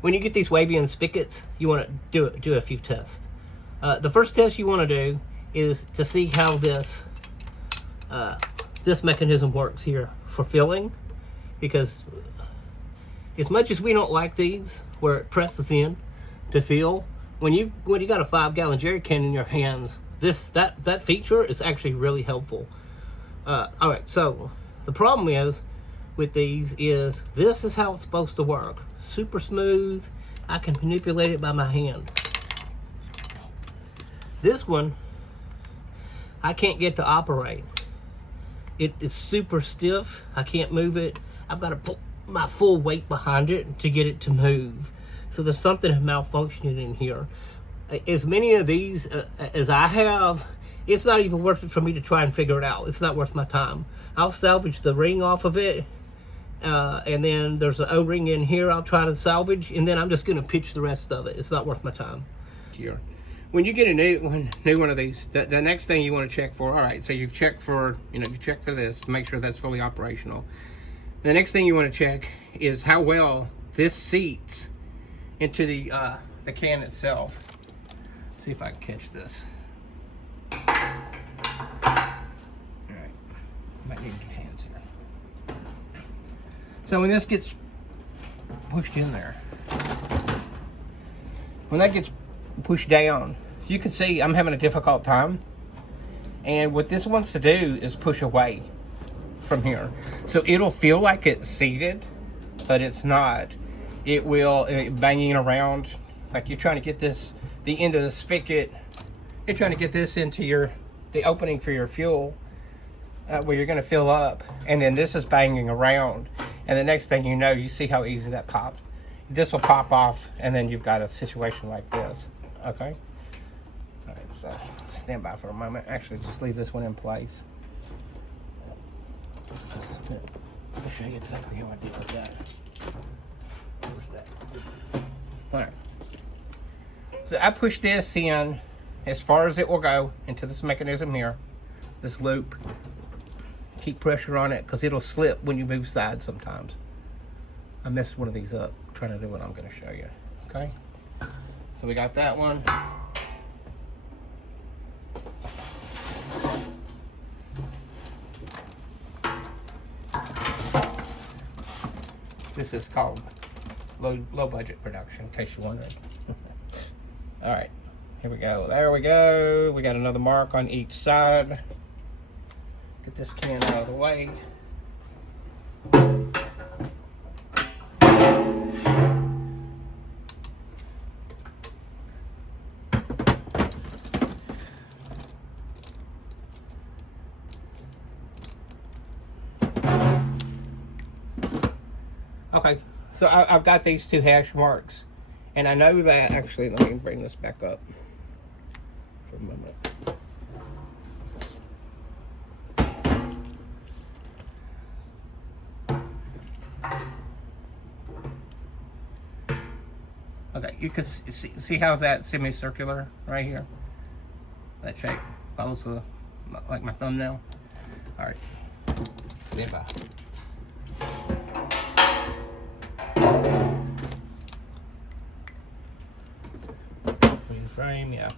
when you get these Wavian spigots, you want to do a few tests. The first test you want to do is to see how this mechanism works here for filling, because as much as we don't like these where it presses in to fill, when you got a 5-gallon jerry can in your hands, that feature is actually really helpful. All right, so the problem is with these is this is how it's supposed to work. Super smooth. I can manipulate it by my hand. This one I can't get to operate. It is super stiff. I can't move it. I've got to put my full weight behind it to get it to move. So there's something malfunctioning in here. As many of these as I have, it's not even worth it for me to try and figure it out. It's not worth my time. I'll salvage the ring off of it, and then there's an O-ring in here I'll try to salvage, and then I'm just going to pitch the rest of it. It's not worth my time. Here, when you get a new one of these, the next thing you want to check for, all right, so you've checked for, you check for this to make sure that's fully operational. The next thing you want to check is how well this seats into the can itself. Let's see if I can catch this. All right, might need your hands here. So when this gets pushed in there, when that gets pushed down, you can see I'm having a difficult time. And what this wants to do is push away from here. So it'll feel like it's seated, but it's not. It will banging around like you're trying to get this, the end of the spigot. You're trying to get this into the opening for your fuel, where you're going to fill up, and then this is banging around, and the next thing you know, you see how easy that popped. This will pop off, and then you've got a situation like this. Okay. All right. So stand by for a moment. Actually, just leave this one in place. I'll show you exactly how I did with that. Where's that? All right. So I push this in as far as it will go into this mechanism here, this loop. Keep pressure on it because it'll slip when you move sides sometimes. I messed one of these up trying to do what I'm going to show you. Okay. So we got that one. This is called low budget production, in case you're wondering. All right, here we go. There we go. We got another mark on each side. Get this can out of the way. Okay, so I've got these two hash marks, and I know that, actually, let me bring this back up for a moment. Okay, you can see how's that semicircular right here? That shape follows like my thumbnail. All right, stand by. Frame, yeah.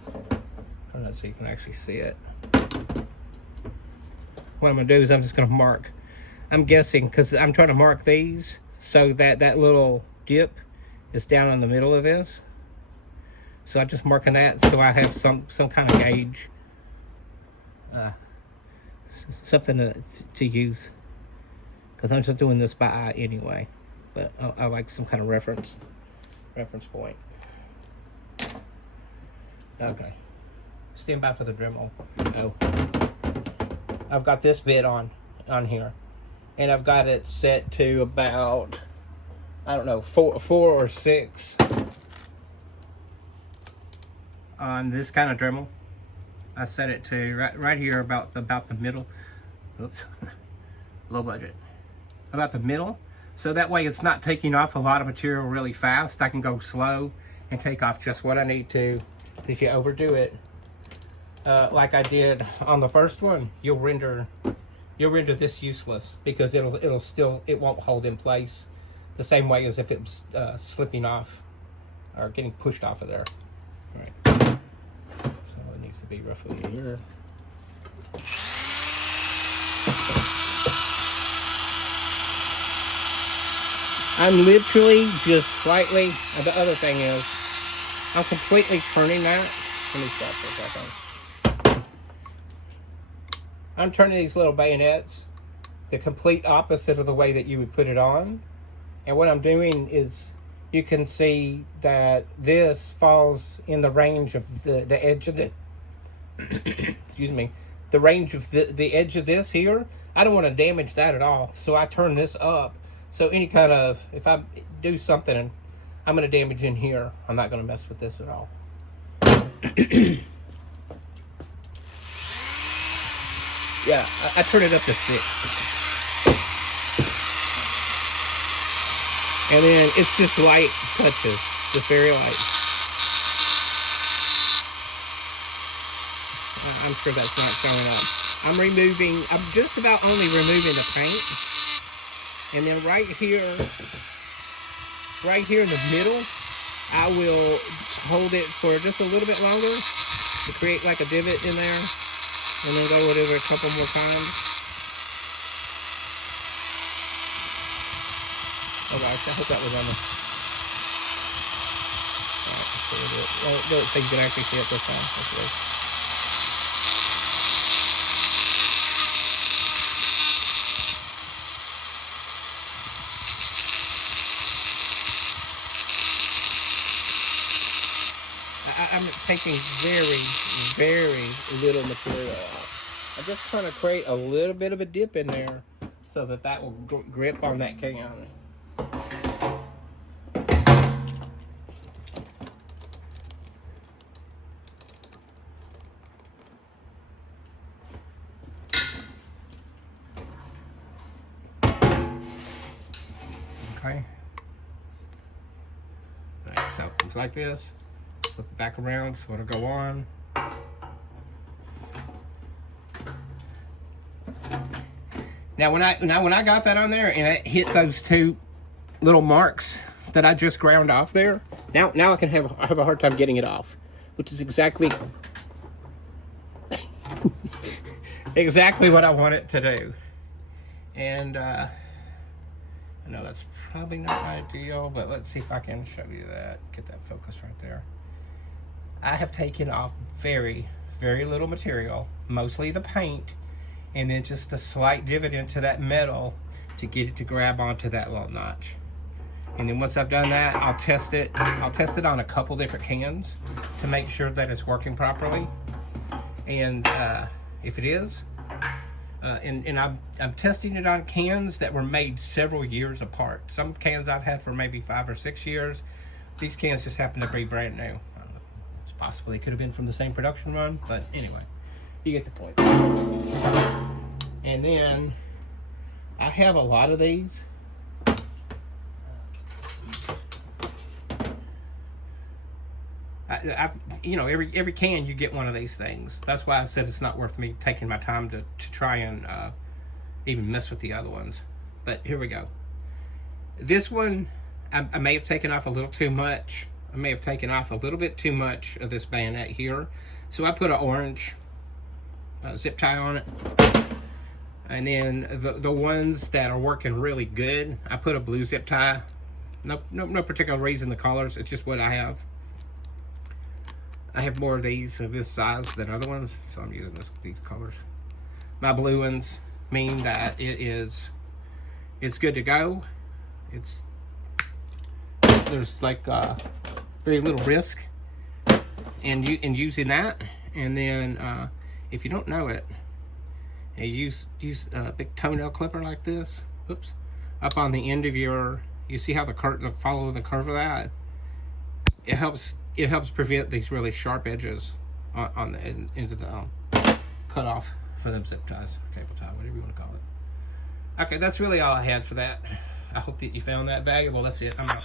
Turn that so you can actually see it. What I'm gonna do is I'm just gonna mark. I'm guessing because I'm trying to mark these so that that little dip is down in the middle of this. So I'm just marking that so I have some kind of gauge, something to use. Because I'm just doing this by eye anyway. But I like some kind of reference point. Okay, stand by for the Dremel. Oh, I've got this bit on here, and I've got it set to about, I don't know, four or six on this kind of Dremel. I set it to right here about the middle. Oops, low budget. About the middle, so that way it's not taking off a lot of material really fast. I can go slow and take off just what I need to. If you overdo it, like I did on the first one, you'll render this useless because it won't hold in place the same way as if it was slipping off are getting pushed off of there. All right. So it needs to be roughly here. I'm literally just slightly, the other thing is, I'm completely turning that. Let me stop for a second. I'm turning these little bayonets the complete opposite of the way that you would put it on. And what I'm doing is, you can see that this falls in the range of the edge of the, excuse me, the range of the edge of this here. I don't want to damage that at all. So I turn this up. So any kind of, if I do something and I'm going to damage in here, I'm not going to mess with this at all. Yeah, I turn it up to 6. And then it's just light touches, just very light. I'm sure that's not showing up. I'm just about only removing the paint. And then right here in the middle, I will hold it for just a little bit longer to create like a divot in there. And then go over a couple more times. Oh gosh, I hope that was on the... Alright, do it so you can actually see it this time. Hopefully. I'm taking very, very little material out. I'm just trying to create a little bit of a dip in there so that will grip on that can. Okay. Alright, so it looks like this. Flip it back around so it'll go on. Now when I got that on there and it hit those 2 little marks that I just ground off there, now I can have a hard time getting it off, which is exactly exactly what I want it to do. And I know that's probably not ideal, but let's see if I can show you that. Get that focus right there. I have taken off very, very little material, mostly the paint, and then just a slight divot into that metal to get it to grab onto that little notch. And then once I've done that, I'll test it. I'll test it on a couple different cans to make sure that it's working properly. And if it is, and I'm testing it on cans that were made several years apart. Some cans I've had for maybe 5 or 6 years. These cans just happen to be brand new. Possibly could have been from the same production run, but anyway, you get the point. And then I have a lot of these. You know, every can you get one of these things. That's why I said it's not worth me taking my time to try and even mess with the other ones. But here we go. This one, I may have taken off a little too much. I may have taken off a little bit too much of this bayonet here. So I put an orange zip tie on it. And then the ones that are working really good, I put a blue zip tie. No particular reason, the colors, it's just what I have. I have more of these of this size than other ones, so I'm using these colors. My blue ones mean that it's good to go. There's like very little risk in using that. And then if you don't know it, you use a big toenail clipper like this. Oops, up on the end of your. You see how follow the curve of that. It helps prevent these really sharp edges on the end of the cut off for them zip ties, cable tie, whatever you want to call it. Okay, that's really all I had for that. I hope that you found that valuable. That's it. I'm out.